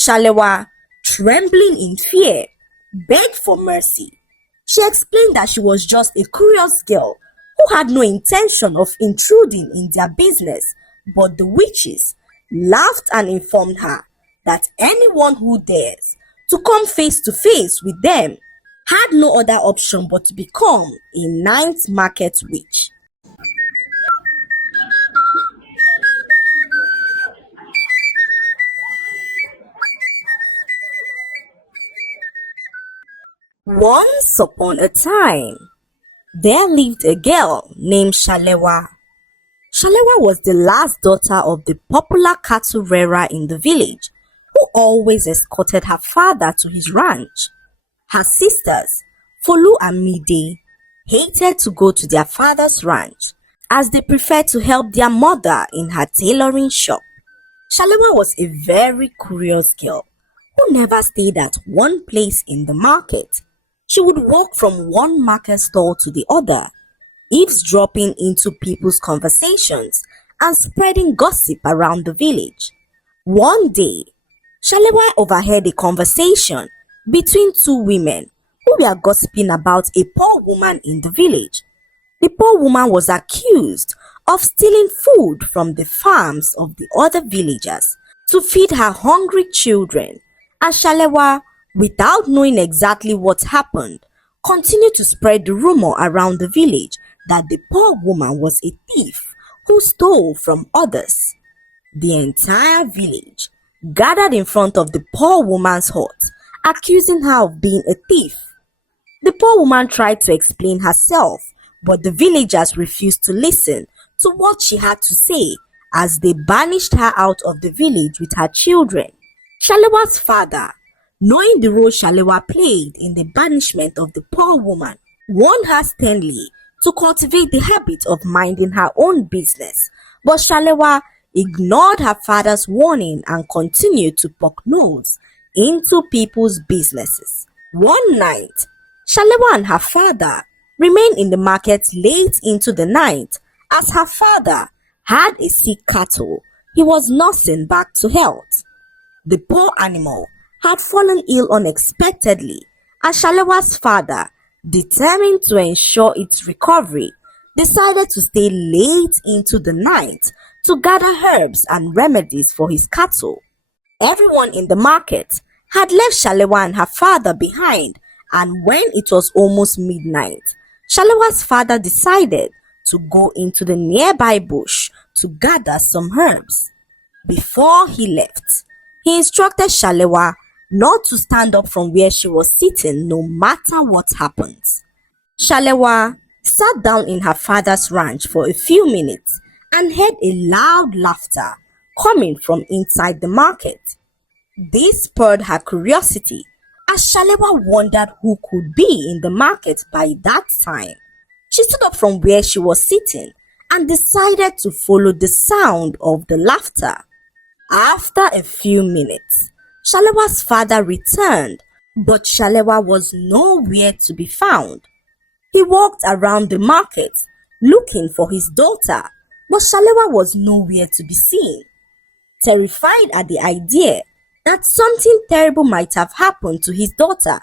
Shalewa, trembling in fear, begged for mercy. She explained that she was just a curious girl who had no intention of intruding in their business, but the witches laughed and informed her that anyone who dares to come face to face with them had no other option but to become a ninth market witch. Once upon a time, there lived a girl named Shalewa. Shalewa was the last daughter of the popular cattle rearer in the village, who always escorted her father to his ranch. Her sisters, Folu and Mide, hated to go to their father's ranch as they preferred to help their mother in her tailoring shop. Shalewa was a very curious girl who never stayed at one place in the market. She would walk from one market stall to the other, eavesdropping into people's conversations and spreading gossip around the village. One day, Shalewa overheard a conversation between two women who were gossiping about a poor woman in the village. The poor woman was accused of stealing food from the farms of the other villagers to feed her hungry children, and Shalewa, without knowing exactly what happened, continued to spread the rumor around the village that the poor woman was a thief who stole from others. The entire village gathered in front of the poor woman's hut, accusing her of being a thief. The poor woman tried to explain herself, but the villagers refused to listen to what she had to say as they banished her out of the village with her children. Shalewa's father, knowing the role Shalewa played in the banishment of the poor woman, warned her sternly to cultivate the habit of minding her own business, but Shalewa ignored her father's warning and continued to poke nose into people's businesses. One night, Shalewa and her father remained in the market late into the night as her father had a sick cattle he was nursing back to health. The poor animal had fallen ill unexpectedly, and Shalewa's father, determined to ensure its recovery, decided to stay late into the night to gather herbs and remedies for his cattle. Everyone in the market had left Shalewa and her father behind, and when it was almost midnight, Shalewa's father decided to go into the nearby bush to gather some herbs. Before he left, he instructed Shalewa not to stand up from where she was sitting no matter what happens. Shalewa sat down in her father's ranch for a few minutes and heard a loud laughter coming from inside the market. This spurred her curiosity as Shalewa wondered who could be in the market by that time. She stood up from where she was sitting and decided to follow the sound of the laughter. After a few minutes, Shalewa's father returned, but Shalewa was nowhere to be found. He walked around the market looking for his daughter, but Shalewa was nowhere to be seen. Terrified at the idea that something terrible might have happened to his daughter,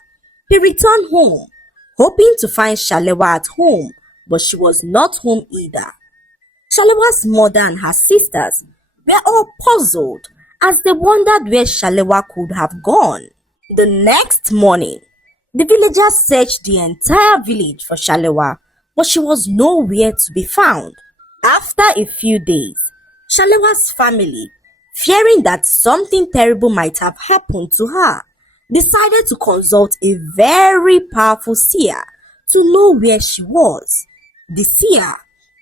he returned home, hoping to find Shalewa at home, but she was not home either. Shalewa's mother and her sisters were all puzzled as they wondered where Shalewa could have gone. The next morning, the villagers searched the entire village for Shalewa, but she was nowhere to be found. After a few days, Shalewa's family, fearing that something terrible might have happened to her, decided to consult a very powerful seer to know where she was. The seer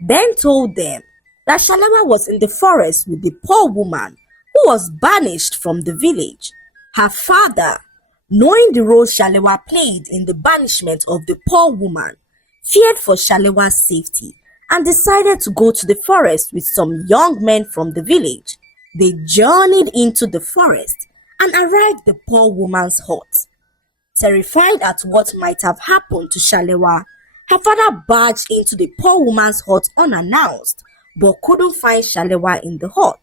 then told them that Shalewa was in the forest with the poor woman who was banished from the village. Her father, knowing the role Shalewa played in the banishment of the poor woman, feared for Shalewa's safety and decided to go to the forest with some young men from the village. They journeyed into the forest and arrived at the poor woman's hut. Terrified at what might have happened to Shalewa, her father barged into the poor woman's hut unannounced but couldn't find Shalewa in the hut.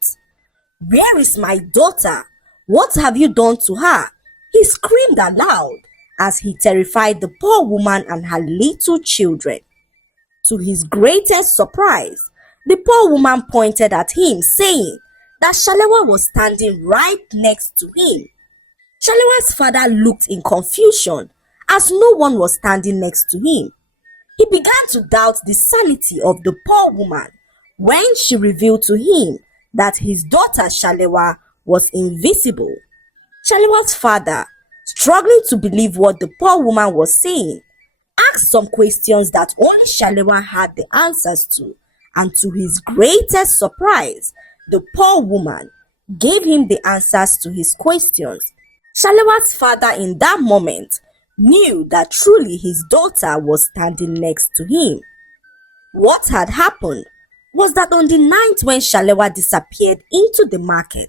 "Where is my daughter?" What have you done to her?" He screamed aloud as he terrified the poor woman and her little children. To his greatest surprise, the poor woman pointed at him, saying that Shalewa was standing right next to him. Shalewa's father looked in confusion as no one was standing next to him. He began to doubt the sanity of the poor woman when she revealed to him that his daughter Shalewa was invisible. Shalewa's father, struggling to believe what the poor woman was saying, asked some questions that only Shalewa had the answers to, and to his greatest surprise, the poor woman gave him the answers to his questions. Shalewa's father in that moment knew that truly his daughter was standing next to him. What had happened was that on the night when Shalewa disappeared into the market,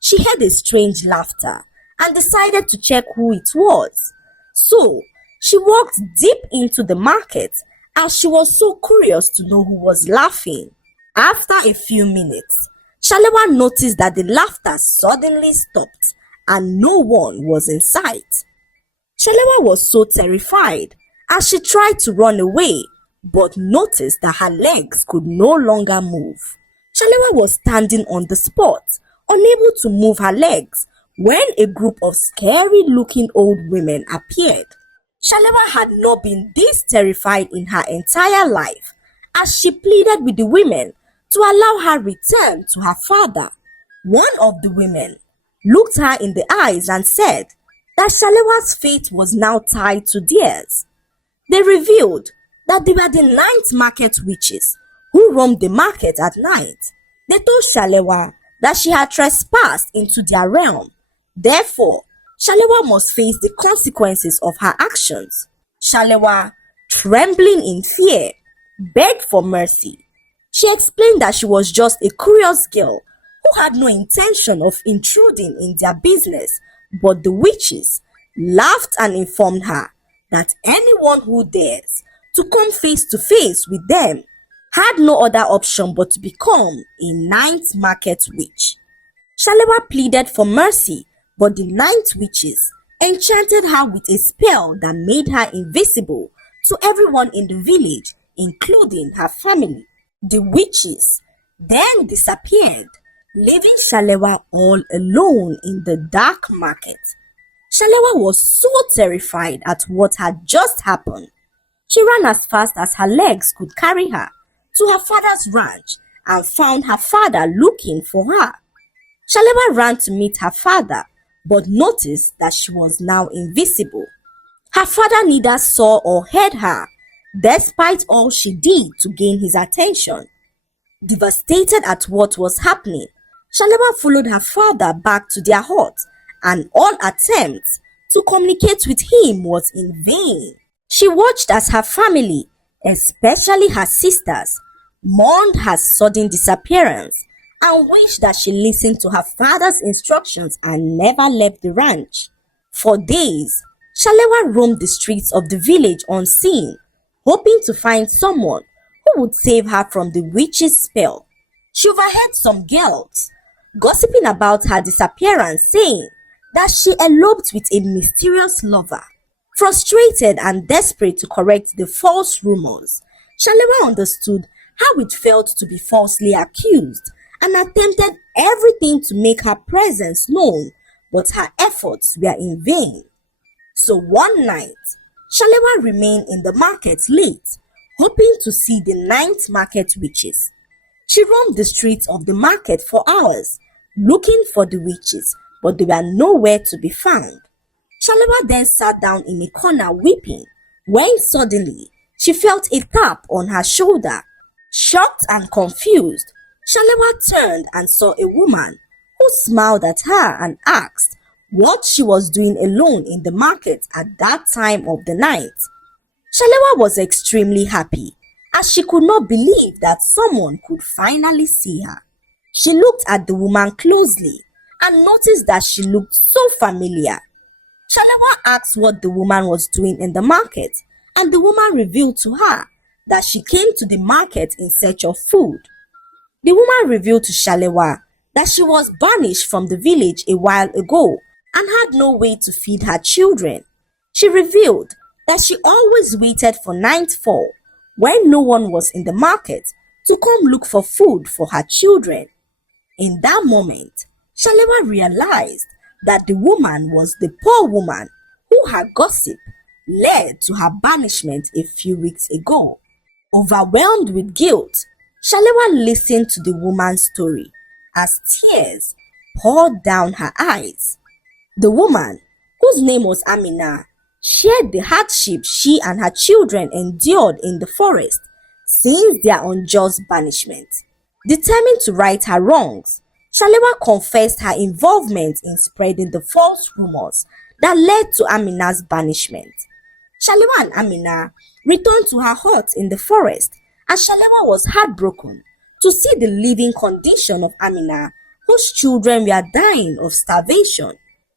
she heard a strange laughter and decided to check who it was. So, she walked deep into the market as she was so curious to know who was laughing. After a few minutes, Shalewa noticed that the laughter suddenly stopped and no one was in sight. Shalewa was so terrified as she tried to run away, but noticed that her legs could no longer move. Shalewa was standing on the spot, unable to move her legs, when a group of scary-looking old women appeared. Shalewa had not been this terrified in her entire life, as she pleaded with the women to allow her return to her father. One of the women looked her in the eyes and said that Shalewa's fate was now tied to theirs. They revealed that they were the night market witches who roamed the market at night. They told Shalewa that she had trespassed into their realm. Therefore, Shalewa must face the consequences of her actions. Shalewa, trembling in fear, begged for mercy. She explained that she was just a curious girl who had no intention of intruding in their business, but the witches laughed and informed her that anyone who dares to come face to face with them had no other option but to become a night market witch. Shalewa pleaded for mercy, but the night witches enchanted her with a spell that made her invisible to everyone in the village, including her family. The witches then disappeared, leaving Shalewa all alone in the dark market. Shalewa was so terrified at what had just happened. She ran as fast as her legs could carry her to her father's ranch and found her father looking for her. Shalewa ran to meet her father, but noticed that she was now invisible. Her father neither saw or heard her, despite all she did to gain his attention. Devastated at what was happening, Shalewa followed her father back to their hut, and all attempts to communicate with him was in vain. She watched as her family, especially her sisters, mourned her sudden disappearance and wished that she listened to her father's instructions and never left the ranch. For days, Shalewa roamed the streets of the village unseen, hoping to find someone who would save her from the witch's spell. She overheard some girls gossiping about her disappearance, saying that she eloped with a mysterious lover. Frustrated and desperate to correct the false rumors, Shalewa understood how it felt to be falsely accused and attempted everything to make her presence known, but her efforts were in vain. So one night, Shalewa remained in the market late, hoping to see the night market witches. She roamed the streets of the market for hours, looking for the witches, but they were nowhere to be found. Shalewa then sat down in a corner weeping, when suddenly she felt a tap on her shoulder. Shocked and confused, Shalewa turned and saw a woman who smiled at her and asked what she was doing alone in the market at that time of the night. Shalewa was extremely happy, as she could not believe that someone could finally see her. She looked at the woman closely and noticed that she looked so familiar. Shalewa asked what the woman was doing in the market, and the woman revealed to her that she came to the market in search of food. The woman revealed to Shalewa that she was banished from the village a while ago and had no way to feed her children. She revealed that she always waited for nightfall when no one was in the market to come look for food for her children. In that moment, Shalewa realized that the woman was the poor woman who her gossip led to her banishment a few weeks ago. Overwhelmed with guilt, Shalewa listened to the woman's story as tears poured down her eyes. The woman, whose name was Amina, shared the hardship she and her children endured in the forest since their unjust banishment. Determined to right her wrongs, Shalewa confessed her involvement in spreading the false rumors that led to Amina's banishment. Shalewa and Amina returned to her hut in the forest, and Shalewa was heartbroken to see the living condition of Amina, whose children were dying of starvation.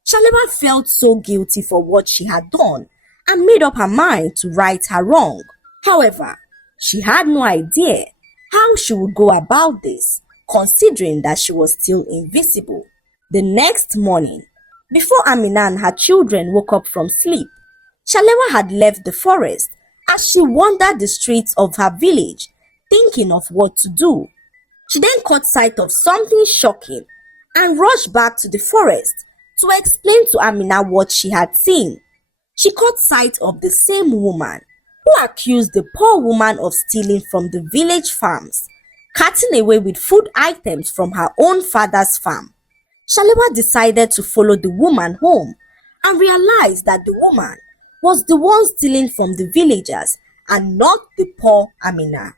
Shalewa felt so guilty for what she had done and made up her mind to right her wrong. However, she had no idea how she would go about this, considering that she was still invisible. The next morning, before Amina and her children woke up from sleep, Shalewa had left the forest as she wandered the streets of her village, thinking of what to do. She then caught sight of something shocking and rushed back to the forest to explain to Amina what she had seen. She caught sight of the same woman who accused the poor woman of stealing from the village farms, carting away with food items from her own father's farm. Shalewa decided to follow the woman home and realized that the woman was the one stealing from the villagers and not the poor Amina.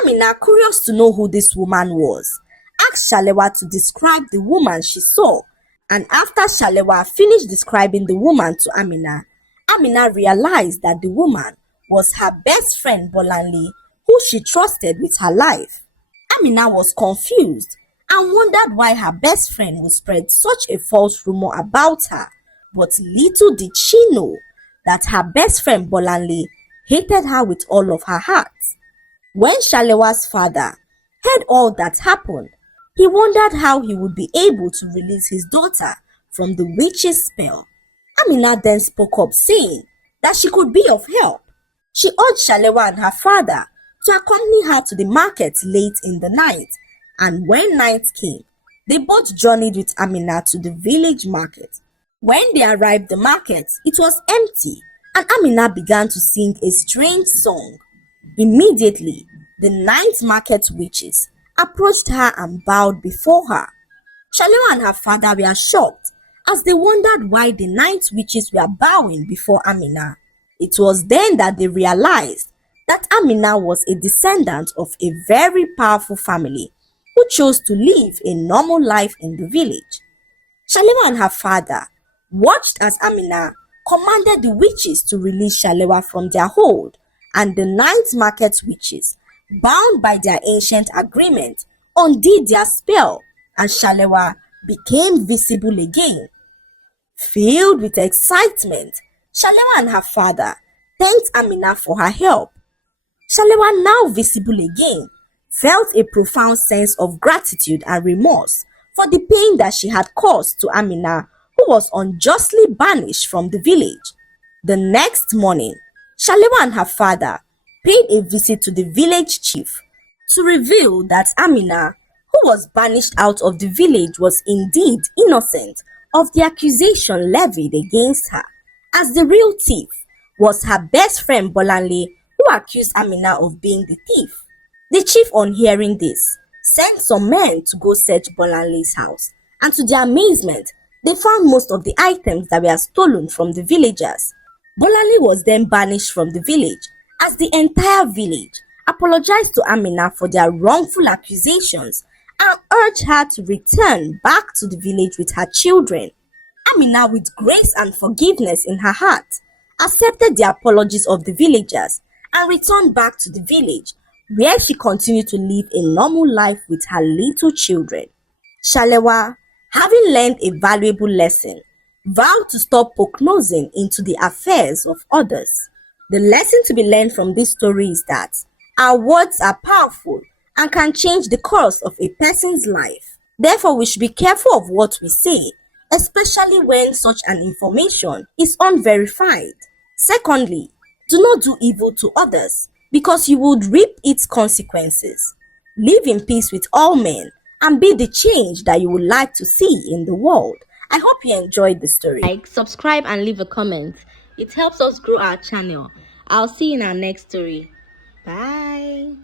Amina, curious to know who this woman was, asked Shalewa to describe the woman she saw, and after Shalewa finished describing the woman to Amina, Amina realized that the woman was her best friend Bolanle, who she trusted with her life. Amina was confused and wondered why her best friend would spread such a false rumor about her, but little did she know that her best friend Bolanle hated her with all of her heart. When Shalewa's father heard all that happened, he wondered how he would be able to release his daughter from the witch's spell. Amina then spoke up, saying that she could be of help. She urged Shalewa and her father to accompany her to the market late in the night, and when night came, they both journeyed with Amina to the village market. When they arrived at the market, it was empty, and Amina began to sing a strange song. Immediately, the night market witches approached her and bowed before her. Shalewa and her father were shocked as they wondered why the night witches were bowing before Amina. It was then that they realized that Amina was a descendant of a very powerful family who chose to live a normal life in the village. Shalewa and her father watched as Amina commanded the witches to release Shalewa from their hold, and the night market witches, bound by their ancient agreement, undid their spell, and Shalewa became visible again. Filled with excitement, Shalewa and her father thanked Amina for her help. Shalewa, now visible again, felt a profound sense of gratitude and remorse for the pain that she had caused to Amina, who was unjustly banished from the village. The next morning, Shalewa and her father paid a visit to the village chief to reveal that Amina, who was banished out of the village, was indeed innocent of the accusation levied against her, as the real thief was her best friend Bolanle, who accused Amina of being the thief. The chief, on hearing this, sent some men to go search Bolanle's house, and to their amazement, they found most of the items that were stolen from the villagers. Bolanle was then banished from the village, as the entire village apologized to Amina for their wrongful accusations and urged her to return back to the village with her children. Amina, with grace and forgiveness in her heart, accepted the apologies of the villagers and returned back to the village, where she continued to live a normal life with her little children. Shalewa, having learned a valuable lesson, vowed to stop poke-nosing into the affairs of others. The lesson to be learned from this story is that our words are powerful and can change the course of a person's life. Therefore, we should be careful of what we say, especially when such an information is unverified. Secondly, do not do evil to others because you would reap its consequences. Live in peace with all men and be the change that you would like to see in the world. I hope you enjoyed the story. Like, subscribe, and leave a comment. It helps us grow our channel. I'll see you in our next story. Bye.